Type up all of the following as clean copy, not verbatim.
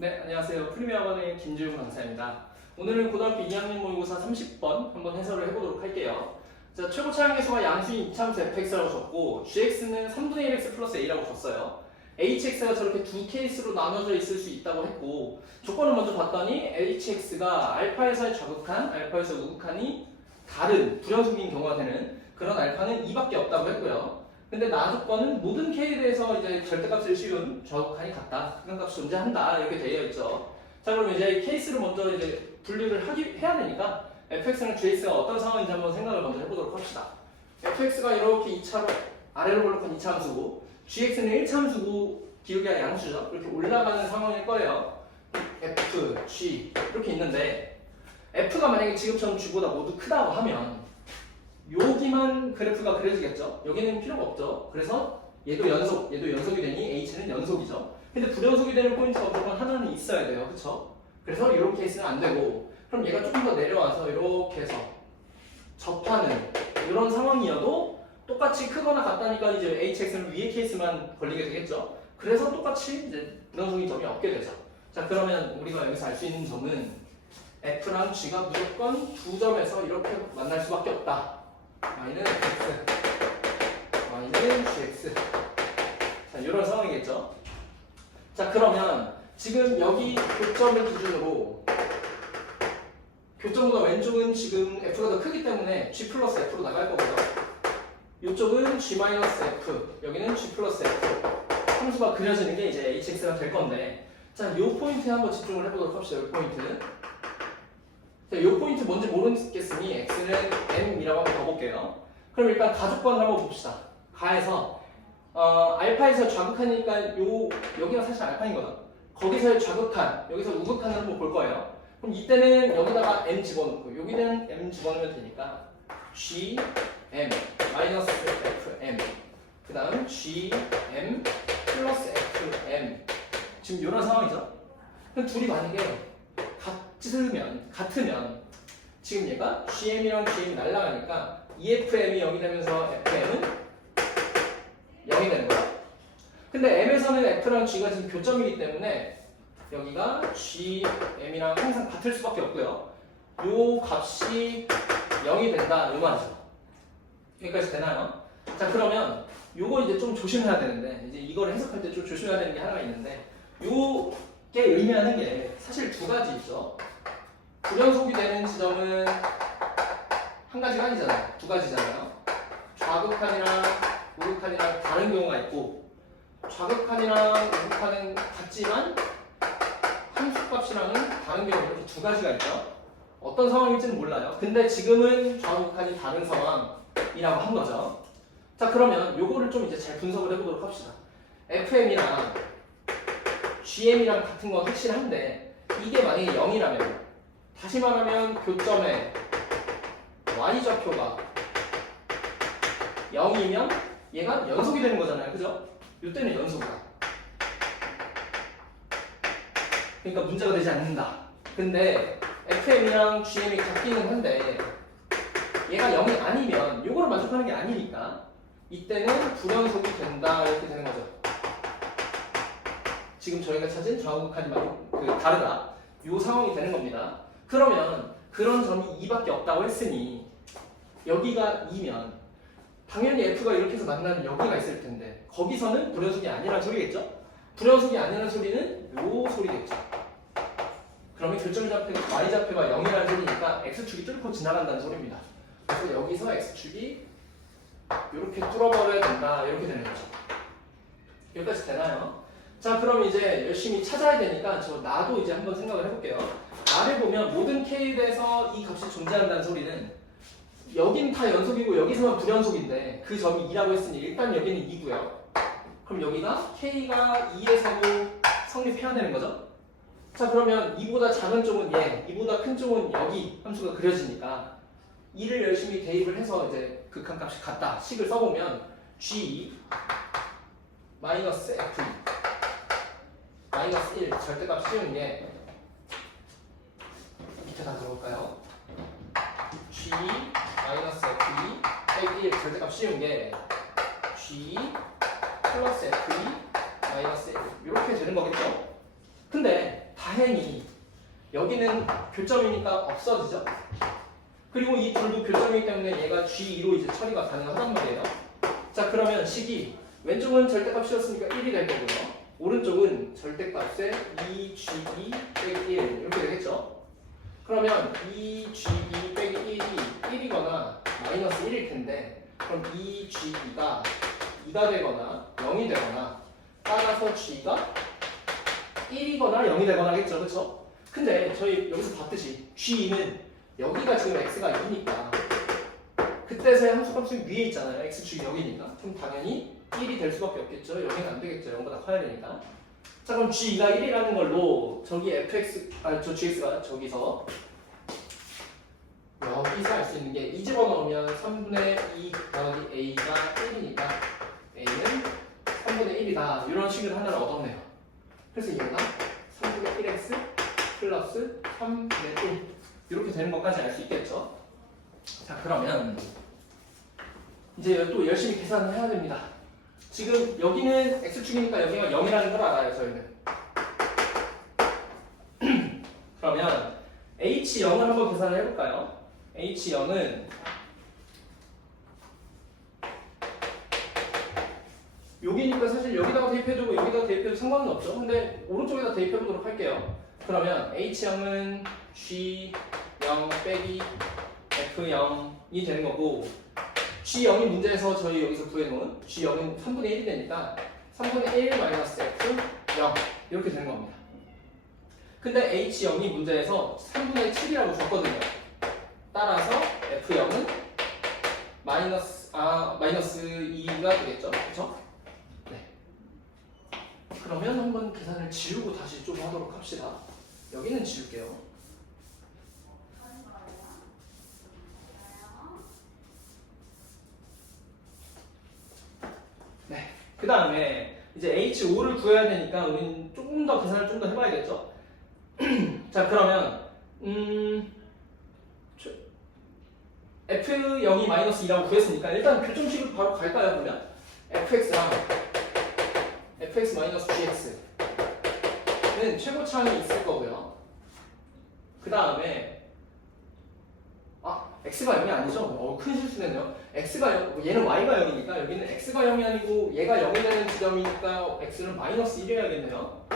네, 안녕하세요. 프리미어학원의 김지훈 강사입니다. 오늘은 고등학교 2학년 모의고사 30번 한번 해설을 해보도록 할게요. 자, 최고 차항계수가 양수인 이차함수 fx라고 줬고 gx는 3분의 1x 플러스 a라고 줬어요. hx가 저렇게 두 케이스로 나눠져 있을 수 있다고 했고 조건을 먼저 봤더니 hx가 알파에서의 좌극한, 알파에서 우극한이 다른 불연속인 경우가 되는 그런 알파는 2밖에 없다고 했고요. 근데 나 조건은 모든 k에 대해서 이제 절대값을 씌운 좌극한이 같다, 극한값이 존재한다 이렇게 되어 있죠. 자, 그럼 이제 케이스를 먼저 이제 분류를 해야 되니까 fx랑 gx가 어떤 상황인지 한번 생각을 먼저 해보도록 합시다. fx가 이렇게 2차로 아래로 볼록한 2차 함수고 gx는 1차 함수고 기울기가 양수죠. 이렇게 올라가는 상황일 거예요. f, g 이렇게 있는데 f가 만약에 지금처럼 g보다 모두 크다고 하면 여기만 그래프가 그려지겠죠. 여기는 필요가 없죠. 그래서 얘도 연속이 되니 h는 연속이죠. 근데 불연속이 되는 포인트가 무조건 하나는 있어야 돼요. 그쵸? 그래서 이렇게 케이스는 안 되고, 그럼 얘가 조금 더 내려와서 이렇게 해서 접하는 이런 상황이어도 똑같이 크거나 같다니까 이제 hx는 위에 케이스만 걸리게 되겠죠. 그래서 똑같이 이제 불연속인 점이 없게 되죠. 자, 그러면 우리가 여기서 알 수 있는 점은 f랑 g가 무조건 두 점에서 이렇게 만날 수밖에 없다. y는 x, y는 gx. 자, 이런 상황이겠죠. 자, 그러면 지금 여기 교점을 기준으로 교점보다 왼쪽은 지금 f가 더 크기 때문에 g 플러스 f로 나갈 거고요. 이쪽은 g 마이너스 f, 여기는 g 플러스 f. 함수가 그려지는 게 이제 hx가 될 건데, 자, 이 포인트에 한번 집중을 해보도록 합시다. 이 포인트. 자, 이 포인트 뭔지 모르겠으니 x는 m이라고 한번 가볼게요. 그럼 일단 가족관을 한번 봅시다. 가에서 알파에서 좌극하니까 여기가 사실 알파인 거다. 거기서의 좌극한, 여기서 우극한을 한번 볼 거예요. 그럼 이때는 여기다가 m 집어넣고 여기는 m 집어넣으면 되니까 g m 마이너스 f m 그 다음 g m 플러스 f m 지금 이런 상황이죠. 그럼 둘이 만약에 같으면 지금 얘가 GM이랑 GM이 날아가니까 EFM이 0이 되면서 FM은 0이 되는 거야. 근데 M에서는 F랑 G가 지금 교점이기 때문에 여기가 GM이랑 항상 같을 수밖에 없고요. 요 값이 0이 된다 이 말이죠. 여기까지 되나요? 자, 그러면 요거 이제 좀 조심해야 되는데, 이제 이걸 해석할 때 좀 조심해야 되는 게 하나가 있는데, 요게 의미하는 게 사실 두 가지 있죠. 불연속이 되는 지점은 한 가지가 아니잖아요. 두 가지잖아요. 좌극한이랑 우극한이랑 다른 경우가 있고, 좌극한이랑 우극한은 같지만 함수값이랑은 다른 경우, 이렇게 두 가지가 있죠. 어떤 상황일지는 몰라요. 근데 지금은 좌우극한이 다른 상황이라고 한 거죠. 자, 그러면 요거를 좀 이제 잘 분석을 해보도록 합시다. FM이랑 GM이랑 같은 건 확실한데, 이게 만약에 0이라면, 다시 말하면 교점에 y좌표가 0이면 얘가 연속이 되는 거잖아요. 그죠? 이때는 연속이다. 그러니까 문제가 되지 않는다. 근데 FM이랑 GM이 같기는 한데 얘가 0이 아니면 이거를 만족하는 게 아니니까 이때는 불연속이 된다 이렇게 되는 거죠. 지금 저희가 찾은 좌우극한이 다르다. 이 상황이 되는 겁니다. 그러면 그런 점이 2밖에 없다고 했으니 여기가 2면 당연히 F가 이렇게 해서 만나는 여기가 있을 텐데 거기서는 불연속이 아니라는 소리겠죠? 불연속이 아니라는 소리는 요 소리겠죠. 그러면 교점좌표가 Y좌표가 0이라는 소리니까 X축이 뚫고 지나간다는 소리입니다. 그래서 여기서 X축이 이렇게 뚫어버려야 된다 이렇게 되는 거죠. 여기까지 되나요? 자, 그럼 이제 열심히 찾아야 되니까 나도 이제 한번 생각을 해볼게요. 나를 보면 모든 K에 대해서 이 값이 존재한다는 소리는 여긴 다 연속이고 여기서만 불연속인데 그 점이 2라고 했으니 일단 여기는 2고요. 그럼 여기가 K가 2에서도 성립해야 되는 거죠? 자, 그러면 2보다 작은 쪽은 얘, 2보다 큰 쪽은 여기 함수가 그려지니까 2를 열심히 대입을 해서 이제 극한값이 같다 식을 써보면 G 마이너스 F 마이너스 1 절대값 씌우는 게 밑에다 들어올까요? G 마이너스 F2 빼기 1 절대값 씌운 게 G 플러스 F2 마이너스 1 이렇게 되는 거겠죠? 근데 다행히 여기는 교점이니까 없어지죠. 그리고 이 둘도 교점이기 때문에 얘가 G2로 이제 처리가 가능하단 말이에요. 자, 그러면 식이 왼쪽은 절대값이었으니까 1이 될 거고요. 오른쪽은 절대값에 2G2 빼기 1 이렇게 되겠죠. 그러면 2G2 빼기 1이 1이거나 마이너스 1일 텐데, 그럼 2G2가 2가 되거나 0이 되거나, 따라서 G가 1이거나 0이 되거나 하겠죠. 그렇죠? 근데 저희 여기서 봤듯이 G2는 여기가 지금 x가 2니까 그때서야 함수값이 위에 있잖아요. x축이 여기니까. 그럼 당연히 1이 될 수밖에 없겠죠. 여기는 안 되겠죠. 0보다 커야 되니까. 자, 그럼 G가 1이라는 걸로 저기 저 gx가 저기서 알 수 있는 게 이 집어넣으면 3분의 2 더하기 a가 1이니까 a는 3분의 1이다. 이런 식으로 하나를 얻었네요. 그래서 얘가 3분의 1x 플러스 3분의 1 이렇게 되는 것까지 알 수 있겠죠. 자, 그러면 이제 또 열심히 계산을 해야 됩니다. 지금 여기는 x축이니까 여기가 0이라는 걸 알아요. 저희는. 그러면 h0을 한번 계산을 해볼까요? h0은 여기니까 사실 여기다가 대입해주고 여기다가 대입해도 상관은 없죠. 근데 오른쪽에다 대입해보도록 할게요. 그러면 h0은 g0 빼기 f0이 되는 거고, g0이 문제에서 저희 여기서 구해놓은 g0은 3분의 1이 되니까 3분의 1 마이너스 f0 이렇게 되는 겁니다. 근데 h0이 문제에서 3분의 7이라고 줬거든요. 따라서 f0은 마이너스 2가 되겠죠. 그렇죠? 네. 그러면 한번 계산을 지우고 다시 좀 하도록 합시다. 여기는 지울게요. 네. 그 다음에 이제 H5를 구해야 되니까 우리는 조금 더 계산을 좀 더 해봐야겠죠. 자, 그러면 F0이 마이너스 2라고 구했으니까 일단 교점식으로 바로 갈까요? 그러면 fx랑 fx 마이너스 gx는 최고차항이 있을 거고요. 그 다음에 x가 0이 아니죠? 큰 실수네요. x가 0, 얘는 y가 0이니까 여기는 x가 0이 아니고 얘가 0이 되는 지점이니까 x는 마이너스 1이 해야겠네요.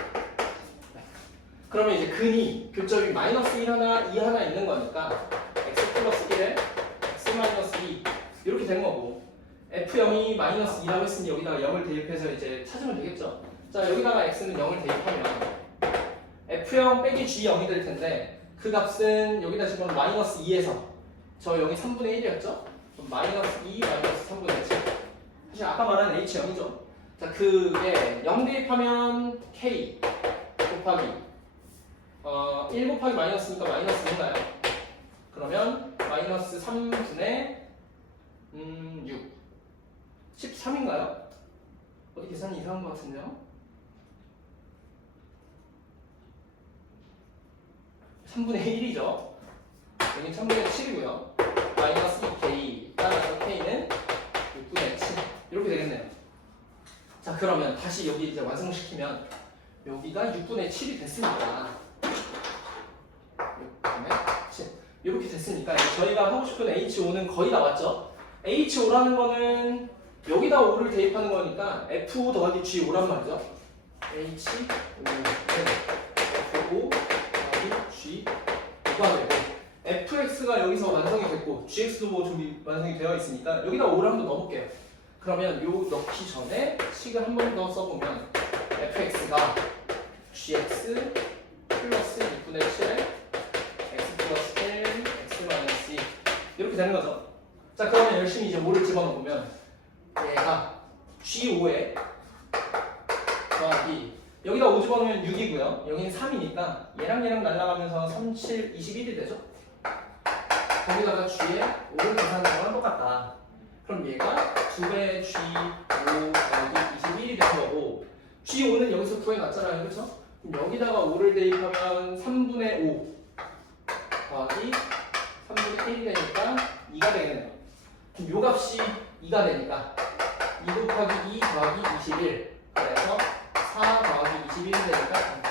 그러면 이제 근이 교점이 마이너스 1 하나, 2 하나 있는 거니까 x 플러스 1에 x 마이너스 2 이렇게 되는 거고, f0이 마이너스 2라고 했으니 여기다가 0을 대입해서 이제 찾으면 되겠죠. 자, 여기다가 x는 0을 대입하면 f0 빼기 g0이 될 텐데 그 값은 여기다 지금 마이너스 2에서 저 여기 3분의 1이었죠? 마이너스 2 마이너스 3분의 7. 사실 아까 말한 h0이죠. 자, 그게 0 대입하면 k 곱하기 1 곱하기 마이너스니까 마이너스 2인가요? 그러면 마이너스 3분의 6 13인가요? 어디 계산이 이상한 것 같은데요? 3분의 1이죠. 여기 3분의 7이고요. 마이너스 2k 따라서 k는 6분의 7 이렇게 되겠네요. 자, 그러면 다시 여기 이제 완성시키면 여기가 6분의 7이 됐으니까 6분의 7 이렇게 됐으니까 저희가 하고 싶은 H5는 거의 나왔죠. H5라는 거는 여기다 5를 대입하는 거니까 F5 더하기 G5란 말이죠. H5는 F5 더하기 G5가 되고, fx가 여기서 완성이 됐고 gx도 뭐 준비 완성이 되어 있으니까 여기다 5를 한번 넣어볼게요. 그러면 요 넣기 전에 식을 한 번 더 써보면 fx가 gx 플러스 6분의 7에 x 플러스 1 x 마이너스 2 이렇게 되는 거죠. 자, 그러면 열심히 이제 5를 집어넣으면 얘가 g5에 더하기 여기다 5 집어넣으면 6이고요. 여기는 3이니까 얘랑 날아가면서 3, 7, 21이 되죠. 거기다가 g에 5를 계산하는 거랑 똑같다. 그럼 얘가 2배 g5 더하기 21이 되는 거고, g5는 여기서 구해놨잖아요. 그렇죠? 그럼 여기다가 5를 대입하면 3분의 5 더하기 3분의 1이 되니까 2가 되겠네요. 그럼 요 값이 2가 되니까 2 곱하기 2 더하기 21 그래서 4 더하기 21이 되니까